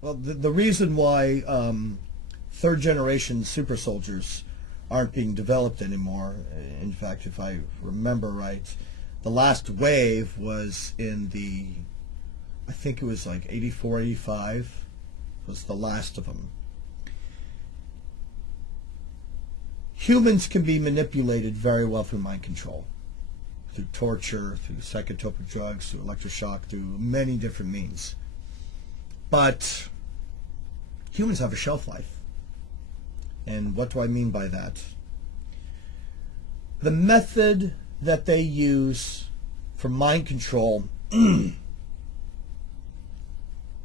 Well, the reason why third generation super soldiers aren't being developed anymore, in fact, if I remember right, the last wave was in I think it was like 84, 85 was the last of them. Humans can be manipulated very well through mind control, through torture, through psychotropic drugs, through electroshock, through many different means. But humans have a shelf life. And what do I mean by that? The method that they use for mind control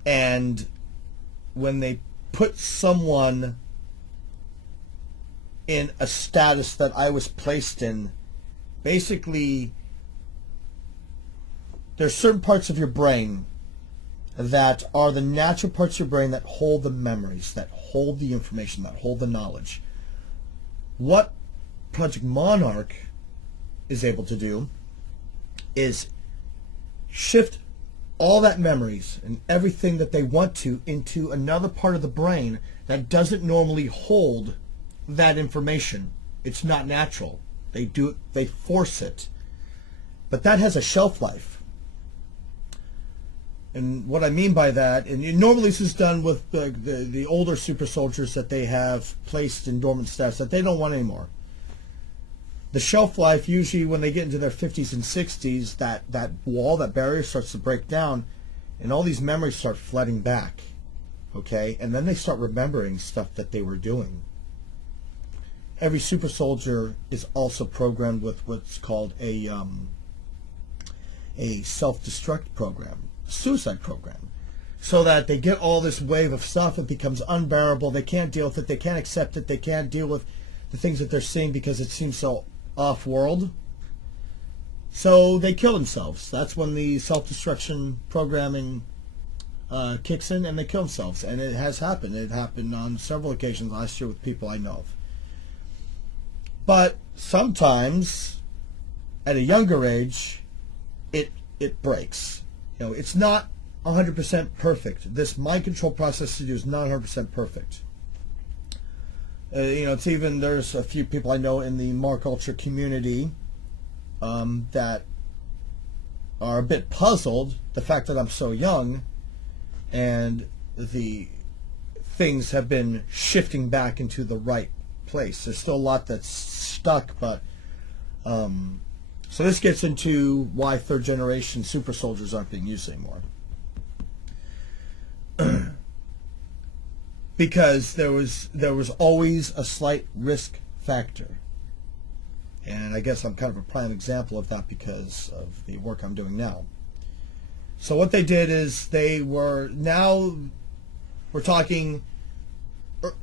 and when they put someone in a status that I was placed in, basically there's certain parts of your brain that are the natural parts of your brain that hold the memories, that hold the information, that hold the knowledge. What Project Monarch is able to do is shift all that memories and everything that they want to into another part of the brain that doesn't normally hold that information. It's not natural. They do it, they force it. But that has a shelf life. And what I mean by that, and normally this is done with the older super soldiers that they have placed in dormant status that they don't want anymore. The shelf life, usually when they get into their 50s and 60s, that wall, that barrier starts to break down, and all these memories start flooding back. Okay? And then they start remembering stuff that they were doing. Every super soldier is also programmed with what's called a self-destruct program, a suicide program, so that they get all this wave of stuff. It becomes unbearable. They can't deal with it. They can't accept it. They can't deal with the things that they're seeing because it seems so off-world. So they kill themselves. That's when the self-destruction programming kicks in, and they kill themselves. And it has happened. It happened on several occasions last year with people I know of. But sometimes, at a younger age, it breaks. You know, it's not 100% perfect. This mind control process to do is not 100% perfect. You know, it's even, there's a few people I know in the Mark Ultra community that are a bit puzzled, the fact that I'm so young and the things have been shifting back into the right place. There's still a lot that's stuck, but so this gets into why third generation super soldiers aren't being used anymore. Because there was always a slight risk factor. And I guess I'm kind of a prime example of that because of the work I'm doing now. So what they did is we're talking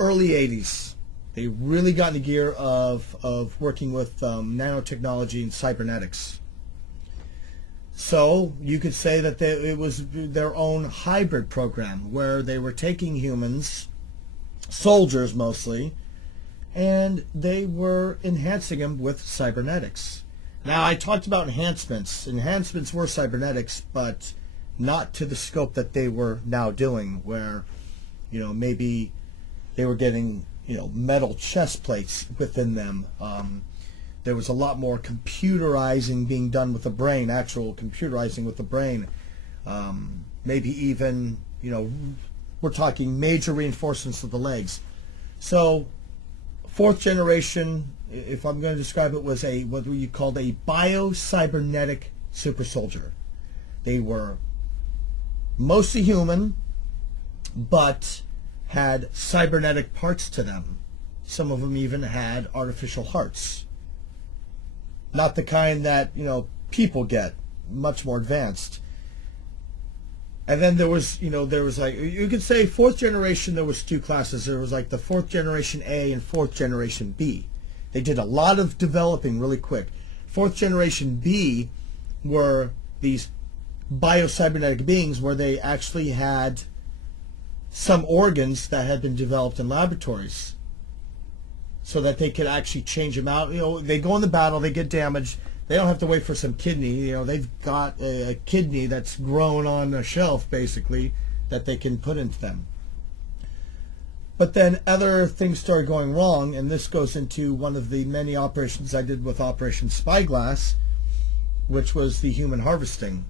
early 80s. They really got in the gear of working with nanotechnology and cybernetics. So you could say that it was their own hybrid program where they were taking humans, soldiers mostly, and they were enhancing them with cybernetics. Now, I talked about enhancements. Enhancements were cybernetics, but not to the scope that they were now doing, where, you know, maybe they were getting, you know, metal chest plates within them. There was a lot more computerizing being done with the brain, actual computerizing with the brain. Maybe even, you know, we're talking major reinforcements of the legs. So, fourth generation, if I'm going to describe it, was what we called a bio-cybernetic super soldier. They were mostly human, but had cybernetic parts to them. Some of them even had artificial hearts. Not the kind that, you know, people get, much more advanced. And then there was like, you could say fourth generation, there was two classes. There was like the fourth generation A and fourth generation B. They did a lot of developing really quick. Fourth generation B were these bio-cybernetic beings where they actually had some organs that had been developed in laboratories so that they could actually change them out. You know, they go in the battle, they get damaged, they don't have to wait for some kidney. You know, they've got a kidney that's grown on a shelf, basically, that they can put into them. But then other things started going wrong, and this goes into one of the many operations I did with Operation Spyglass, which was the human harvesting.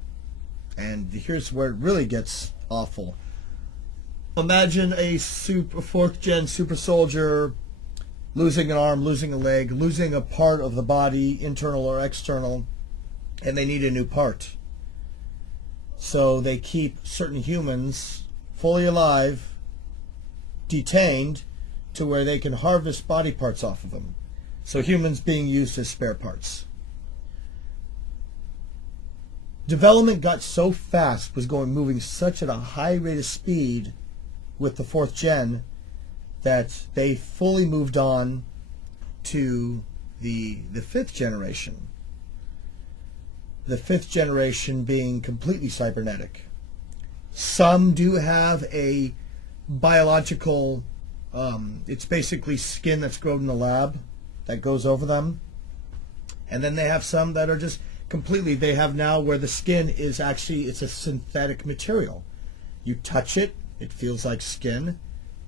And here's where it really gets awful. Imagine a 4th gen super soldier losing an arm, losing a leg, losing a part of the body, internal or external, and they need a new part. So they keep certain humans fully alive, detained, to where they can harvest body parts off of them. So humans being used as spare parts. Development got so fast, was moving such at a high rate of speed with the 4th gen, that they fully moved on to the 5th generation. The 5th generation being completely cybernetic. Some do have a biological, it's basically skin that's grown in the lab that goes over them. And then they have some that are just completely, they have now where the skin is actually, it's a synthetic material. You touch it, it feels like skin.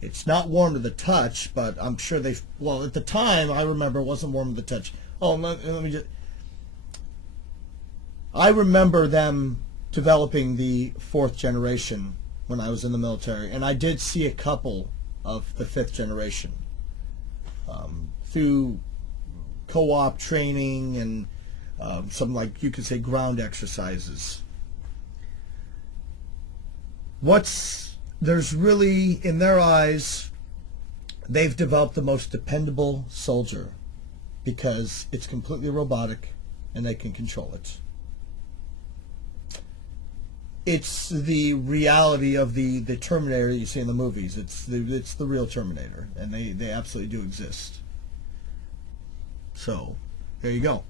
It's not warm to the touch, but I'm sure well, at the time, I remember it wasn't warm to the touch. Oh, let me just, I remember them developing the 4th generation when I was in the military, and I did see a couple of the 5th generation through co-op training and some, like you could say, ground exercises. There's really, in their eyes, they've developed the most dependable soldier because it's completely robotic and they can control it. It's the reality of the Terminator you see in the movies. It's the real Terminator, and they absolutely do exist. So, there you go.